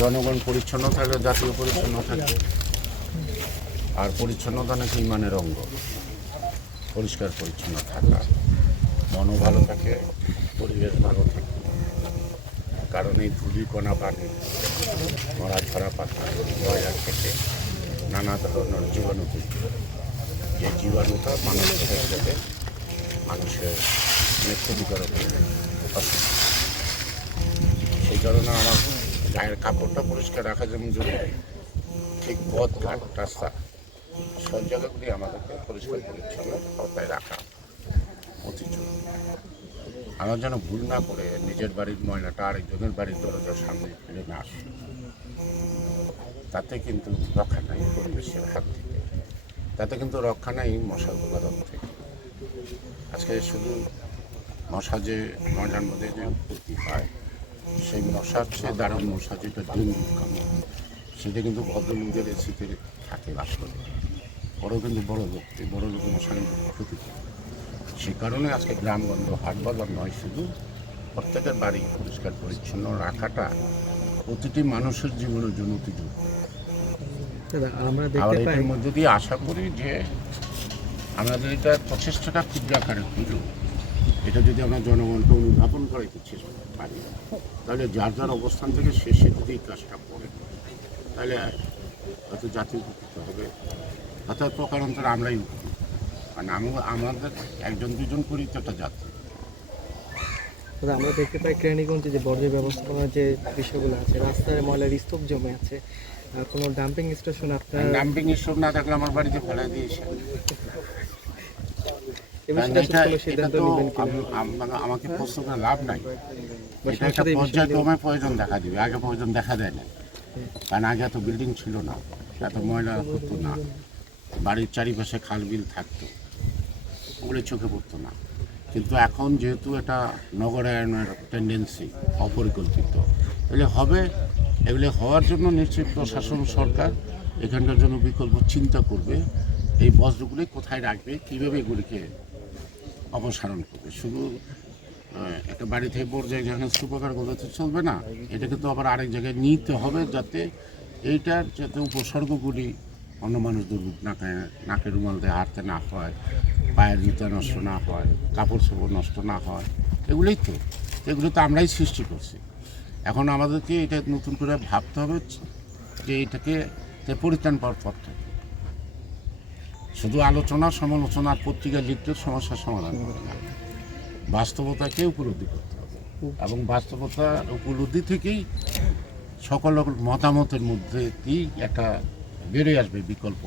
জনগণ পরিচ্ছন্ন থাকলে জাতীয় পরিচ্ছন্ন থাকবে। আর পরিচ্ছন্নতা নাকি ইমানের অঙ্গ। পরিষ্কার পরিচ্ছন্ন থাকা, মনও ভালো থাকে, পরিবেশ ভালো থাকে। কারণ এই ধূলিকণা পানি, মরা ঝরা পাতা, ময়লা থেকে নানা ধরনের জীবাণু তৈরি হয়। যে জীবাণুটা মানুষ হয়ে যাবে মানুষের অনেক ক্ষতিকারক অসুখ। সেই কারণে আমার গায়ের কাপড়টা পরিষ্কার রাখা যেমন জরুরি, ঠিক পথঘাট রাস্তা সব জায়গাগুলি আমাদেরকে পরিষ্কার পরিচ্ছন্ন অবস্থায় রাখা অতি জরুরি। আমরা যেন ভুল না করে নিজের বাড়ির ময়লাটা আরেকজনের বাড়ির দরজার সামনে ফেলে না আসি। তাতে কিন্তু রক্ষা নাই পরিবেশের হাত থেকে, তাতে কিন্তু রক্ষা নাই মশার উপদ্রব থেকে। আজকে শুধু মশা যে ময়লার মধ্যে যে উৎপত্তি হয়, সেই মশার চেয়ে দারুণ মশা যেটা ডেঙ্গু কামড়, সেটা কিন্তু ভদ্রলোকদের এসিতে থাকে বাস করে। বড় কিন্তু বড় লোকের মশা কিন্তু ক্ষতি করে। সে কারণে আজকে গ্রামগঞ্জ হাট বাজার নয়, শুধু প্রত্যেকের বাড়ি পরিষ্কার পরিচ্ছন্ন রাখাটা প্রতিটি মানুষের জীবনের জন্য অতি জরুরি। আর এটার মধ্যে দিয়ে আশা করি যে আমাদের এটা প্রচেষ্টাটা ক্ষুদ্র আকারে হইল, এটা যদি আমরা জনগণকে অনুধাবন করাইতে চেষ্টা পারি, তাহলে যার যার অবস্থান থেকে সে যদি কাজটা করে, তাহলে হয়তো জাতীয় উপকৃত হবে, অর্থাৎ প্রকারান্তরে আমরাই উপকৃত। কারণ আমাদের একজন দুজন করি তো একটা জাতি। আমরা দেখতে পাই কেরানীগঞ্জে যে বর্জ্য ব্যবস্থাপনার যে বিষয়গুলো আছে, রাস্তায় ময়লার স্তূপ জমে আছে, কোনো ডাম্পিং স্টেশন আপনার ডাম্পিং স্টোর না থাকলে আমার বাড়িতে ফেলাই দিয়েছে। আমাকে প্রশ্ন করে লাভ নাই, এটা একটা পর্যায়ক্রমে প্রয়োজন দেখা দিবে, আগে প্রয়োজন দেখা দেয় না। কারণ আগে এত বিল্ডিং ছিল না, এত ময়লা হতো না, বাড়ির চারিপাশে খাল বিল থাকতো, ওগুলো চোখে পড়তো না। কিন্তু এখন যেহেতু এটা নগরায়নের টেন্ডেন্সি অপরিকল্পিত, এগুলো হবে। এগুলো হওয়ার জন্য নিশ্চিত প্রশাসন সরকার এখানকার জন্য বিকল্প চিন্তা করবে, এই বজ্রগুলি কোথায় রাখবে, কীভাবে এগুলিকে অপসারণ করবে। শুধু একটা বাড়ি থেকে পর্যায়ে যেখানে স্তূপাকার করতে চলবে না, এটা কিন্তু আবার আরেক জায়গায় নিতে হবে, যাতে এইটার যাতে উপসর্গগুলি অন্য মানুষ দুর্ভোগ নাকে রুমাল দিয়ে হাঁটতে না হয়, পায়ের জুতা নষ্ট না হয়, কাপড় চোপড় নষ্ট না হয়। এগুলোই তো, এগুলো তো আমরাই সৃষ্টি করছি। এখন আমাদেরকে এটা নতুন করে ভাবতে হবে যে এটাকে পরিত্রাণ পাওয়ার পথটা। শুধু আলোচনা সমালোচনা পত্রিকায় লিখতে সমস্যার সমাধান করে না, বাস্তবতাকে উপলব্ধি করতে হবে, এবং বাস্তবতা উপলব্ধি থেকেই সকল মতামতের মধ্যে একটা বেরিয়ে আসবে বিকল্প